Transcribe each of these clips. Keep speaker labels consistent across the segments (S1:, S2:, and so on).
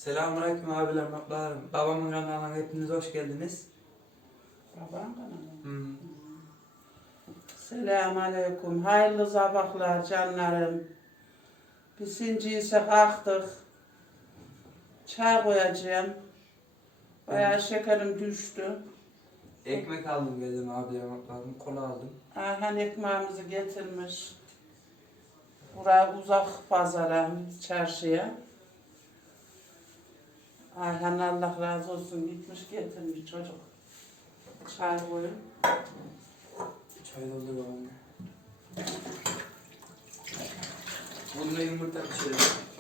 S1: Selamünaleyküm abiler, ablalarım. Babamın kanalına hepiniz hoş geldiniz.
S2: Baban kanalı.
S1: Hmm.
S2: Selamünaleyküm. Hayırlı sabahlar canlarım. Biz şimdi ise kalktık. Çay koyacağım. Bayağı şekerim düştü.
S1: Ekmek aldım geldim abilerim, ablalarım. Kola aldım.
S2: Ayhan ekmeğimizi getirmiş. Buraya uzak pazara, çarşıya. Ayhan Allah razı olsun gitmiş getirmiş çocuk. Çay koyun.
S1: Çay doldur babam. Bununla yumurta pişirdim.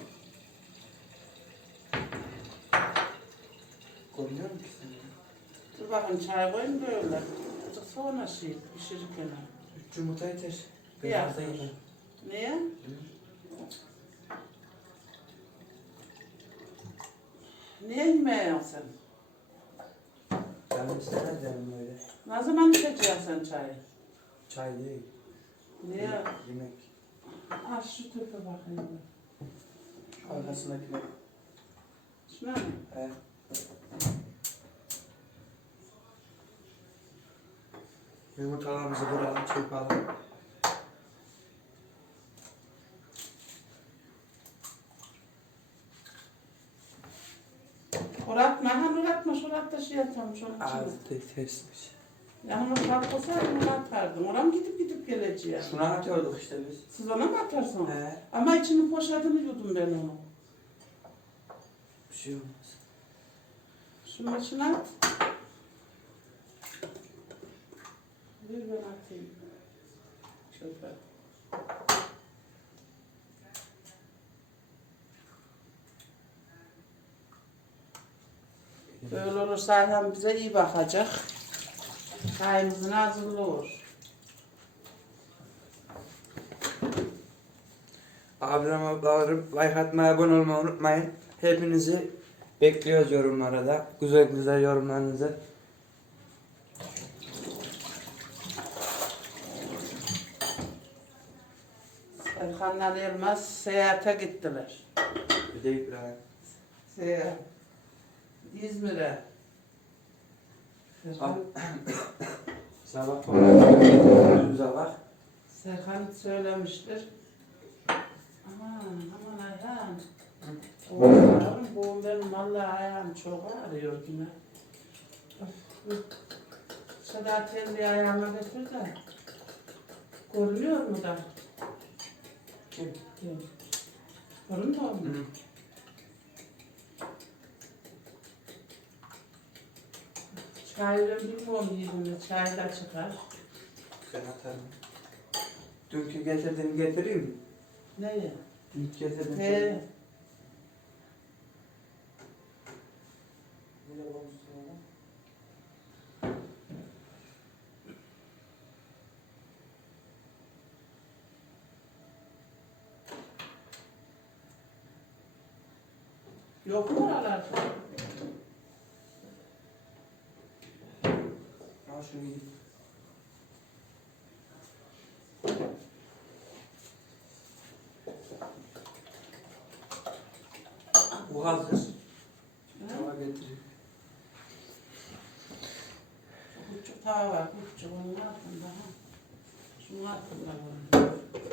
S1: Görmüyor musun sen?
S2: Dur bakın çay koyun böyle. Azıcık sonra pişirirken.
S1: 3 yumurta yeter.
S2: Bir
S1: Biraz da
S2: yapmış.
S1: yedim.
S2: Niye? Niye yemiyorsun sen?
S1: Canım istemez benim öyle.
S2: Ne zaman içeceksin sen çayı?
S1: Çay değil.
S2: Niye?
S1: Yemek.
S2: Aç şu tüpü bakayım.
S1: Arkasındaki ne?
S2: Şuna mı?
S1: He. Yumurtalarımızı kıralım, çırpalım.
S2: Uğratma, uğratma şey yapalım şunun
S1: Ağzı
S2: içine.
S1: tersmiş.
S2: Yanıma kalkmasaydım onu atardım. Oram gidip geleceğim.
S1: Şuna atıyorduk işte biz.
S2: Siz ona mı atarsınız?
S1: He.
S2: Ama içinin poşetini yudum ben onu.
S1: Bir şey olmaz.
S2: Şunun içine at. Bir ben atayım. Çöpe. Böyle olursa Ayhan bize iyi bakacak. Çayımızın hazırlığı olur.
S1: Abim ablalarım like atmayı, abone olmayı unutmayın. Hepinizi bekliyoruz yorumlara da. Güzel güzel yorumlarınızı.
S2: Erkan'la Elmas seyahate gittiler.
S1: Bir de İbrahim.
S2: Seyahat. İzmir'e. Serkan,
S1: Sabah önümüze bak.
S2: Serkan söylemiştir. Aman Ayhan. Boğum benim vallahi ayağım çok ağrıyor yine. Selahattin bir ayağıma getir de. Görünüyor mu da?
S1: Kim?
S2: Görünmüyor mu?
S1: Hı.
S2: Çayı bilmiyorum yiyeyim çay da çıkar.
S1: Sen atarım. Dünkü getirdiğimi getireyim mi?
S2: Neye?
S1: Dünkü getirdiğimi.
S2: He.
S1: Nereye koymuşsun onu?
S2: Yok mu oralar?
S1: Al şunu gidip. Bu hazır. Tava getireyim.
S2: Küçük tava var, küçük onun altında. Ha. Şunun altında var.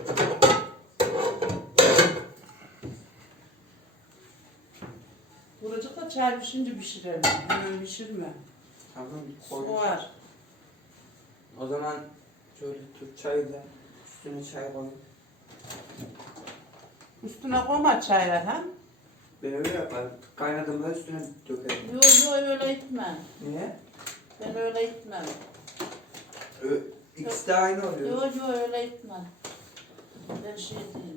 S2: Buracık da çay pişince pişirelim. Hemen pişirme.
S1: Tamam.
S2: Su
S1: Koy.
S2: var.
S1: O zaman şöyle Türk çayı da üstüne çay koyayım.
S2: Üstüne koyma çaylar ha.
S1: Ben öyle yaparım. Kaynadığımda üstüne dökerim.
S2: Yok öyle etmem.
S1: Niye?
S2: Ben öyle etmem.
S1: İkisi de aynı oluyor.
S2: Yok öyle etmem. Ben şey diyeyim.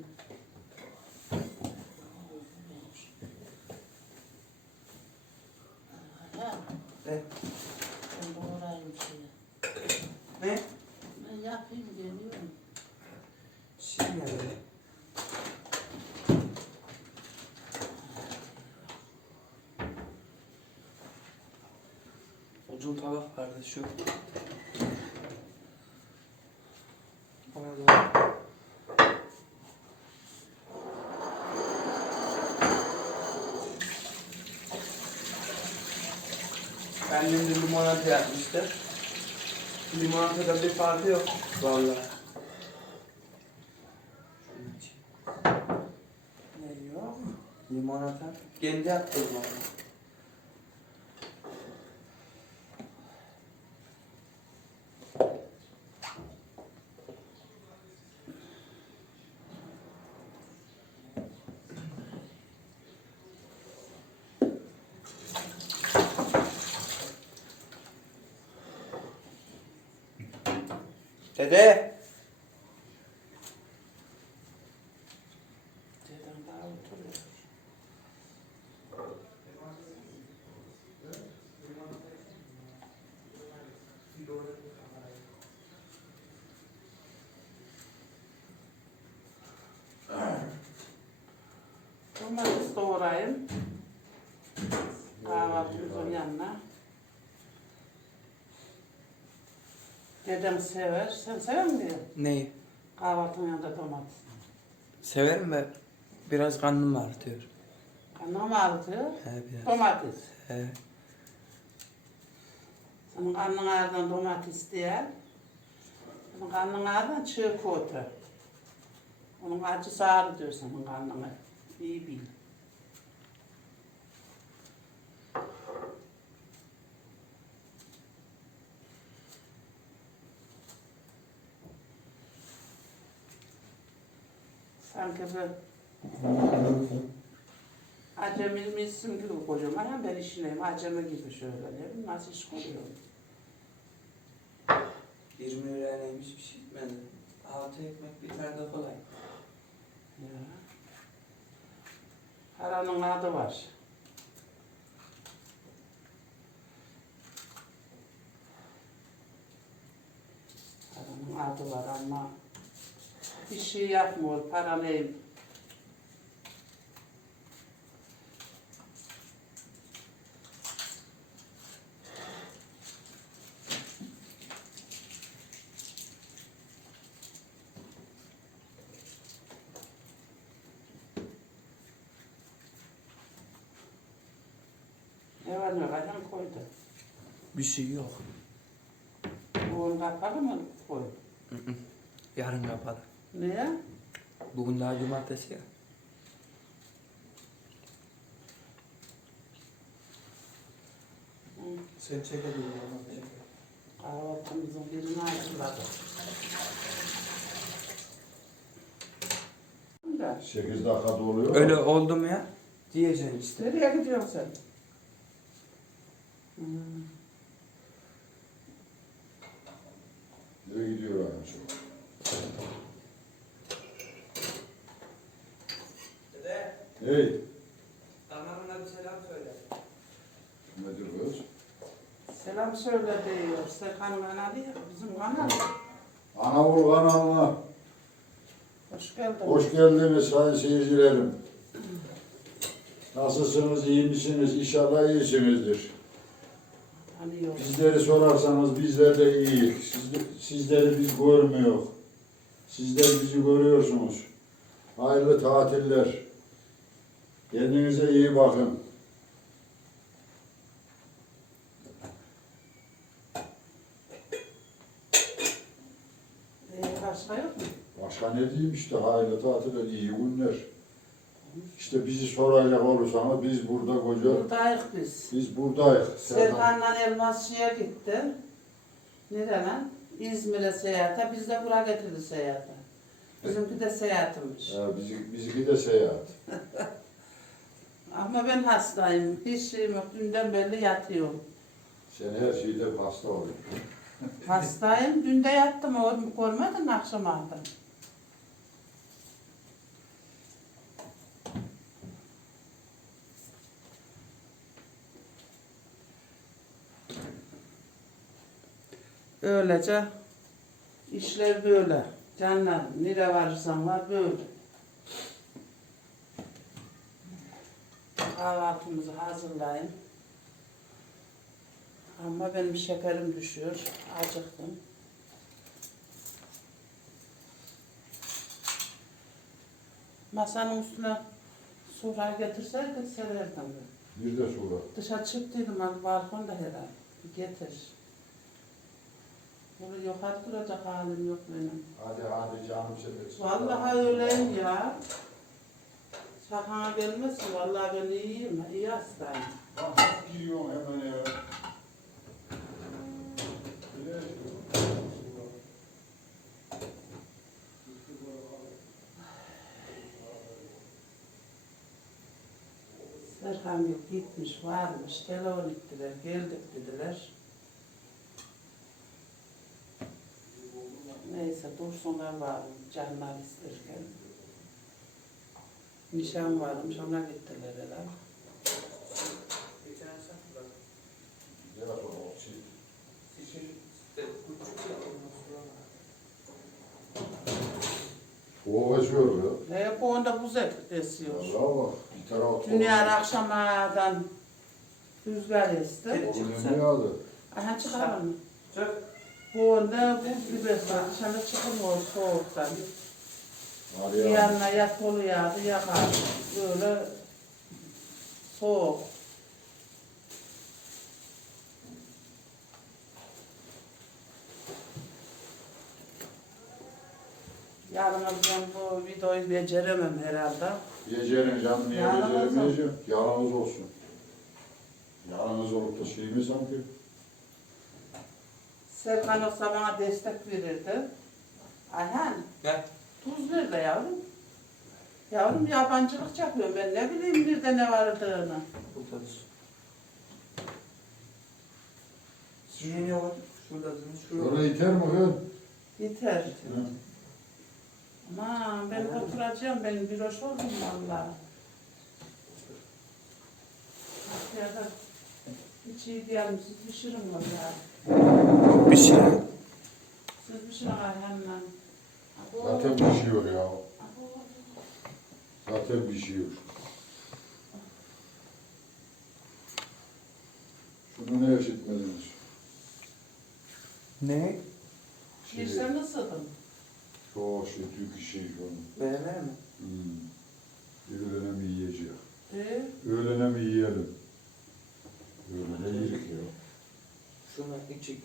S2: Ha,
S1: Ne?
S2: ben doğrayayım şeyi.
S1: Ne?
S2: Ben yapayım geliyorum.
S1: Şimdi böyle. Uzun tabak vardı şu. Ona da Annem de limonata yapmıştı. Limonatada bir farkı yok vallahi.
S2: Ne yok?
S1: Limonata kendi yaptım vallahi. Dede.
S2: Dedem daha oturuyor. Domates doğrayayım. Kahvaltımızın yanına. Dedem sever. Sen sever misin?
S1: Neyi?
S2: Kahvaltının yanında domates.
S1: Severim ve biraz karnım ağrıtıyor.
S2: Kanım ağrıtıyor.
S1: He biraz.
S2: Domates.
S1: He.
S2: Senin karnın ağrıdan domates değil. Senin karnın ağrıdan çığ kotu. Onun acısı ağrı diyor senin karnına. İyi bil. Sanki bir acemi misin gibi kocaman. Hem ben işineyim acemi gibi şöyle. Ne bileyim nasıl iş koyuyorum.
S1: 20 liraya neymiş bir şey gitmedi. 6 ekmek bir tane de kolay.
S2: Ya. Paranın adı var. Paranın adı var ama bir şey yapmıyor. Para neyim? Ne var ne var koydu.
S1: Bir şey yok.
S2: Oğlum kapalı mı koy?
S1: Hı hı. Yarın kapalı.
S2: Niye?
S1: Bugün daha cumartesi ya.
S2: Hı.
S1: Sen çekebilirsin ama.
S2: Kahvaltımızın birini hazırladık. Da.
S3: 8 dakika doluyor.
S1: Öyle oldu mu ya? Diyeceksin işte.
S2: Nereye gidiyorsun sen?
S3: Nereye gidiyor yani şu?
S1: Dede,
S3: Hey,
S1: damarına bir selam söyle.
S3: nedir kız?
S2: Selam söyle diyor. Serkan kanalı ya, bizim kanal.
S3: Anavur kanalına
S2: Hoş geldin.
S3: hoş geldiniz sayın seyircilerim. Nasılsınız, iyi misiniz? İnşallah iyisinizdir.
S2: Tanıyor.
S3: Bizleri sorarsanız bizler de iyiyiz. Sizleri biz görmüyor. Sizler bizi görüyorsunuz. Hayırlı tatiller. Kendinize iyi bakın.
S2: Başka yok mu?
S3: Başka ne diyeyim işte hayırlı tatiller, iyi günler. İşte bizi soracak olursanız biz burada koca,
S2: Buradayız biz.
S3: biz buradayız.
S2: Serkan'la Elmasçı'ya gitti. Nereye lan? İzmir'e seyahate. Biz de buraya getirdi seyahate. Bizimki de seyahatmiş.
S3: Bizimki de seyahat.
S2: Ama ben hastayım. Hiç şeyim yok. Dünden beri yatıyorum.
S3: Sen her şeyde pasta oluyor.
S2: Hastayım. Dün de yattım. Oğlum görmedin mi akşam aldım. Öylece işler böyle. Canlar nereye varırsan var böyle. Kahvaltımızı hazırlayın. Ama benim şekerim düşüyor. Acıktım. Masanın üstüne sofra getirseydin severdim ben.
S3: Bir de sonra.
S2: Dışarı çıktıydım ben balkonda herhalde. Getir. Bunu yukarı duracak halim yok benim.
S3: Hadi canım sen.
S2: Vallahi öyleyim ya. Sakana gelmez ki. Vallahi ben iyiyim. İyi hastayım.
S3: Bak nasıl giriyorsun hemen ya.
S2: Serkan yok gitmiş, varmış. Telefon ettiler, geldik dediler. Neyse dursunlar varım, canlar isterken. Nişan varmış, ona gittiler herhalde.
S3: Gel bakalım, şey. Soğuk esiyor ya.
S2: Hep onda buz esiyor.
S3: Vallahi bak, bir taraf
S2: Dünya akşamdan rüzgar esti.
S3: Orada ne yağdı?
S2: Aha çıkalım.
S1: Çık.
S2: Bu onda buz gibi esiyor. Dışarı çıkılmıyor soğuktan.
S3: Var
S2: Bir
S3: ya.
S2: yanına ya solu yağdı yakar. Böyle soğuk. Yarın ben bu videoyu beceremem herhalde.
S3: Yiyeceğim canım, niye
S2: Yalnız
S3: beceremeyeceğim? Yalnız olsun. Yalnız olup da şey mi sanki?
S2: Serkan olsa bana destek verirdi. Ayhan,
S1: Gel.
S2: tuz ver de yavrum. Yavrum yabancılık yapıyorum ben ne bileyim bir de ne varlığını.
S1: Burada dur. Niye yok? Şuradasınız. Şurada.
S3: Şöyle iter mi kız?
S2: Yeter.
S3: Hı.
S2: Aman ben oturacağım benim bir hoş oldum valla. Ya da hiç iyi diyelim siz pişirin valla.
S1: Bir şey.
S2: Siz pişirin Ayhan'la.
S3: Zaten pişiyor ya. Zaten pişiyor. Şunu ne eşitmediniz?
S1: Ne?
S2: Bir sen ısıdın.
S3: Çok şey, Türk işi şunu.
S1: Beğenir mi?
S3: Öğlene mi yiyecek?
S2: Ee,
S3: Öğlene mi yiyelim? Öğlene yedik ya.
S1: Şunu içik.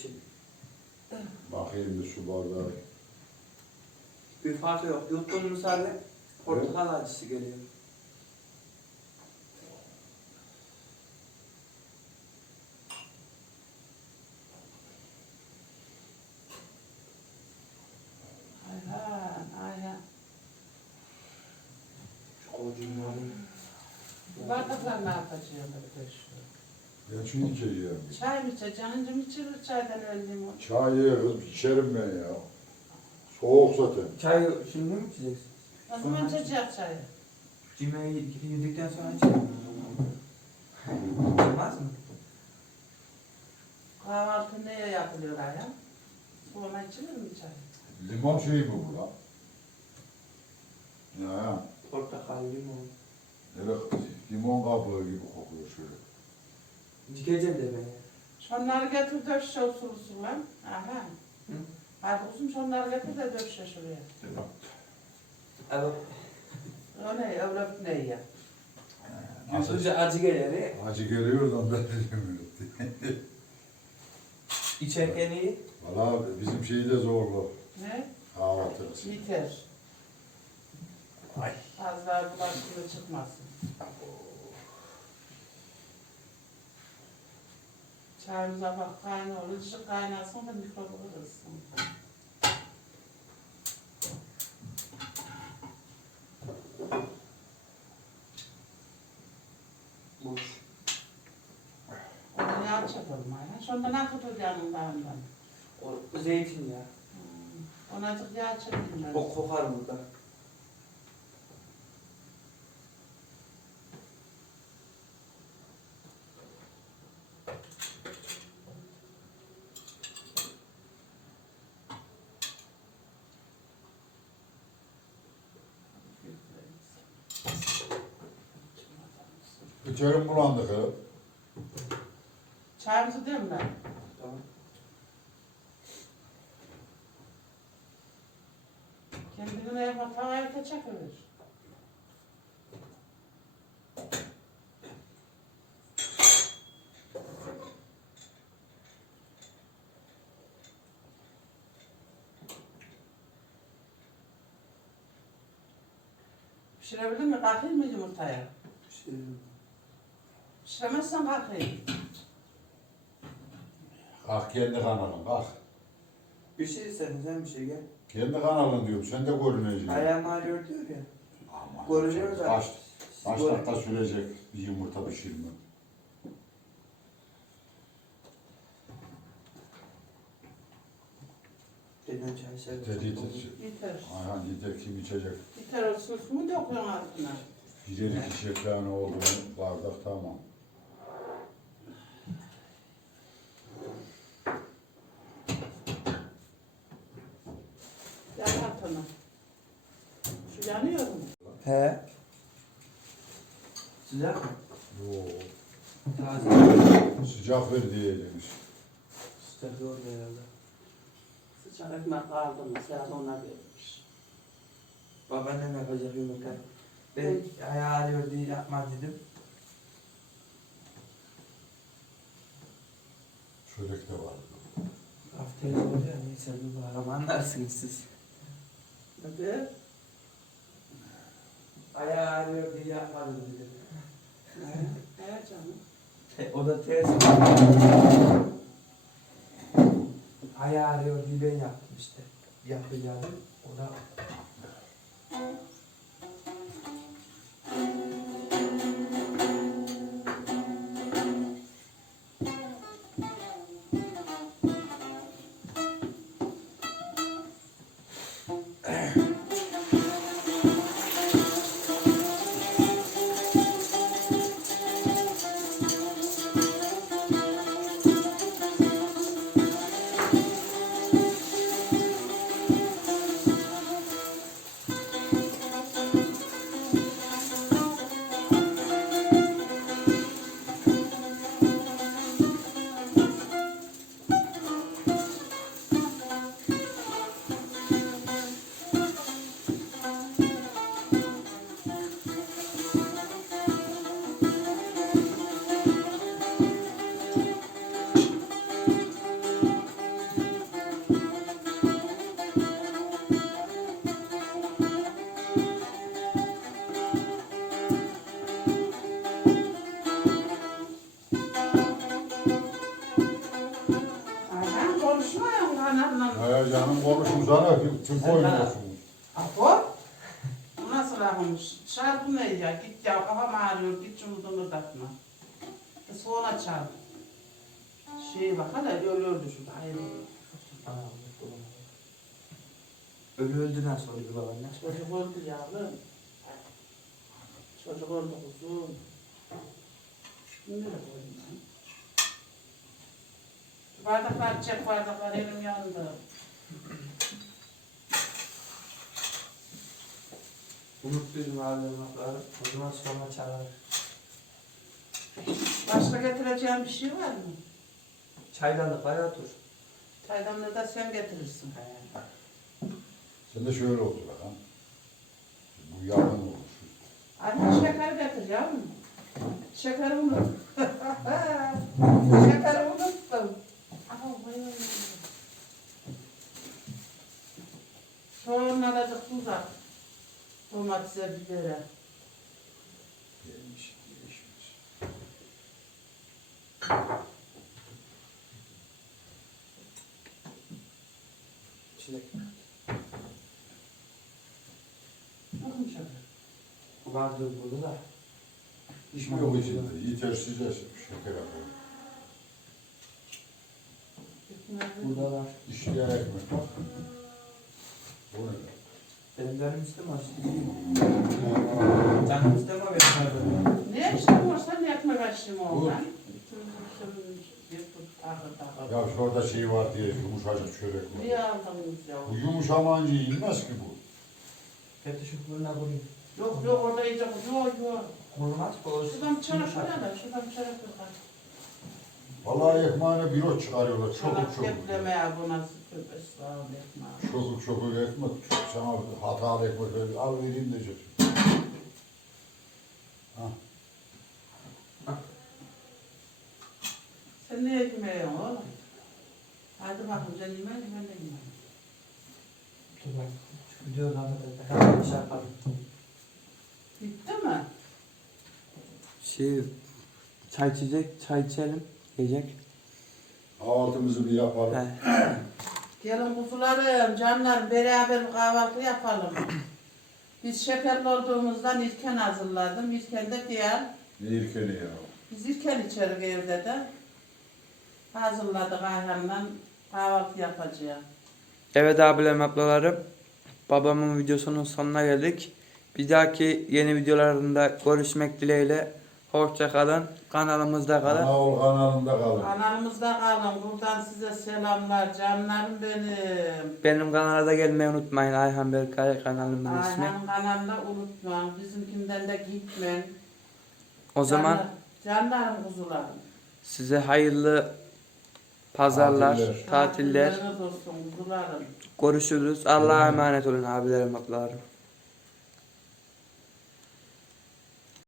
S3: Bakayım bir su bardağı.
S1: Bir farkı yok. Yuttuğumuz halde portakal acısı geliyor.
S2: Ayhan.
S1: Şu kocuğun alayım.
S2: Bu bardaklar ne yapacağım arkadaşlar?
S3: Ben şunu içeceğim.
S2: Çay mı içeceksin? Hancım içilir çaydan öldüm.
S3: Çay ye kız, içerim ben ya. Soğuk zaten.
S1: Çay şimdi mi içeceksin?
S2: Ne zaman içecek çayı?
S1: Cimeği yedikten sonra içelim. Olmaz mı?
S2: Kahvaltı neye yapılıyor Ayhan? Sonra içilir mi çay?
S3: Limon şeyi mi bu lan? Ya,
S1: Portakal, limon.
S3: evet, limon kabuğu gibi kokuyor şöyle.
S1: Dikeceğim de beni.
S2: Şunları getir döşe usul usul lan. Aha.
S1: Hı?
S2: Hadi uzun şunları getir de döşe şuraya.
S1: Evet.
S2: O ne? Övrep ne ya?
S1: Yüzünce acı gelir.
S3: Acı geliyor da ben bilmiyorum.
S1: İçerken iyi.
S3: Valla bizim şeyi de zorlu.
S2: Ne?
S3: Kahvaltısı.
S2: Yeter.
S1: Ay.
S2: Az daha bulaşıklı çıkmasın. Çayımıza bak kaynıyor. Işık kaynasın da mikrobu kırılsın.
S1: Boş.
S2: Onu yağ çakalım aynen. Şundan akıtır yanından.
S1: O zeytin ya.
S2: Ona azıcık yağ çekeyim ben.
S1: O kokar burada.
S3: İçerim bulandık ha.
S2: Çayımızı değil mi ben?
S1: Tamam.
S2: Kendine yapma tavaya da çekilir. Pişirebilir mi? Kalkayım mı yumurtaya?
S1: Şey,
S2: Pişiremezsen kalkayım.
S3: Kalk kendi kanalın kalk.
S1: bir şey sen bir şey gel.
S3: Kendi kanalın diyorum sen de görüneceksin.
S1: Ayağım ağrıyor diyor ya.
S3: Aman,
S1: Görünüyor da.
S3: Kaç dakika sürecek bir yumurta pişirme.
S1: Deden çay sever.
S3: Yeter yeter.
S2: Yeter.
S3: Ayhan yeter kim içecek.
S2: Yeter olsun. Su mu döküyorsun altına?
S3: Giderik içecek yani oldu mu bardak tamam.
S2: Yak altına. Şu yanıyor mu?
S1: He. Sıcak mı?
S3: Oo,
S1: Taze.
S3: sıcak ver diyeceğiz.
S1: Sıcak yok herhalde.
S2: Sıcak ekmek kaldı mı? Sen ona vermiş.
S1: Babaannem yapacak yumurta. Ben ayağı ağrıyor diye yapma dedim.
S3: Çörek de var.
S1: Haftaya oluyor ya neyse bir bağlam anlarsınız siz.
S2: Hadi.
S1: Ayağı ağrıyor diye yapmadım dedim.
S2: He canım.
S1: O da ters. Ayağı ağrıyor diye ben yaptım işte. Yapacağım. O da
S2: Ayhan konuşmuyor kanalına.
S3: Ya canım konuşum sana Türk oynuyorsun.
S2: Apo? Bu nasıl lafmış? Şarkı ne ya? Git ya kafam ağrıyor. Git şunu dıngırdatma. Sonra çal. Bak hala ölürdü şurada. Hayır.
S1: ölü öldü nasıl oluyor babaanne?
S2: Çocuk öldü yavrum. Çocuk öldü kuzum. Nereye koydum ben? Bardaklar çek bardaklar elim yandı.
S1: Unuttuydum abi lafları. O zaman sonra çalar.
S2: Başka getireceğim bir şey var mı?
S1: Çaydanlık var ya dur.
S2: Çaydanlığı da sen getirirsin.
S3: Sen de şöyle otur bak ha. Bu yarın olur.
S2: Anne şeker getir yavrum. Şekeri unut. Şekeri unuttum. Sonra da tuz at. Domatese, bibere.
S3: Gelmiş, gelişmiş.
S1: Çilek.
S2: Bakın şeker.
S1: Bu vardı burada da.
S3: Hiç mi yok içinde? Yetersiz de şeker yapıyor.
S1: Burada var.
S3: İşleyen ekmek bak. Bu ne?
S1: Benim canım istemez. Canım isteme benim.
S2: Ne işte borsan ekmek açtım
S3: Buyur.
S2: oradan.
S3: Ya şurada şey var diye yumuşacık çörek var.
S2: Niye aldınız ya?
S3: Bu yumuşamayınca yenmez ki bu.
S1: Hep de şu fırına koyayım.
S2: Yok yok orada yiyecek. Yok.
S1: Kurmaz bu olsun.
S2: Şuradan çarap şurada. Şuradan çarap şurada.
S3: Vallahi ekmeğine bir ot çıkarıyorlar.
S2: Şuradan
S3: Çokuk çokuk.
S2: teplemeye bu nasıl tövbe estağfurullah.
S3: Çokuk çokuk ekmek. Sana hatalı ekmek ver. Al vereyim diyecek. Ha.
S2: Sen ne yemeğin oğlum? Hadi bakın sen yemeğin ben de yemeğim.
S1: Dur bak. Şu videodan da hemen şey yapalım. Çay içecek, çay içelim. Yiyecek.
S3: Kahvaltımızı bir yapalım.
S1: He.
S2: Gelin kuzularım, canlarım beraber bir kahvaltı yapalım. Biz şekerli olduğumuzdan İlken hazırladım. İlken de diğer.
S3: Ne irkeni ya.
S2: Biz İlken içerik evde de. Hazırladık Ayhan'la kahvaltı yapacağız.
S1: Evet abilerim, ablalarım. Babamın videosunun sonuna geldik. Bir dahaki yeni videolarında görüşmek dileğiyle. Hoşça kalın. Kanalımızda kalın.
S3: Anaol kanalında kalın.
S2: Kanalımızda kalın. Buradan size selamlar. Canlarım benim.
S1: Benim kanala da gelmeyi unutmayın. Ayhan Berkay kanalımın ismi.
S2: Ayhan'ın kanalında unutma. Bizimkinden de gitmeyin.
S1: O zaman
S2: Canlarım kuzularım.
S1: size hayırlı pazarlar, tatiller.
S2: Tatilleriniz olsun kuzularım.
S1: Görüşürüz. Allah'a emanet olun abilerim, ablalarım.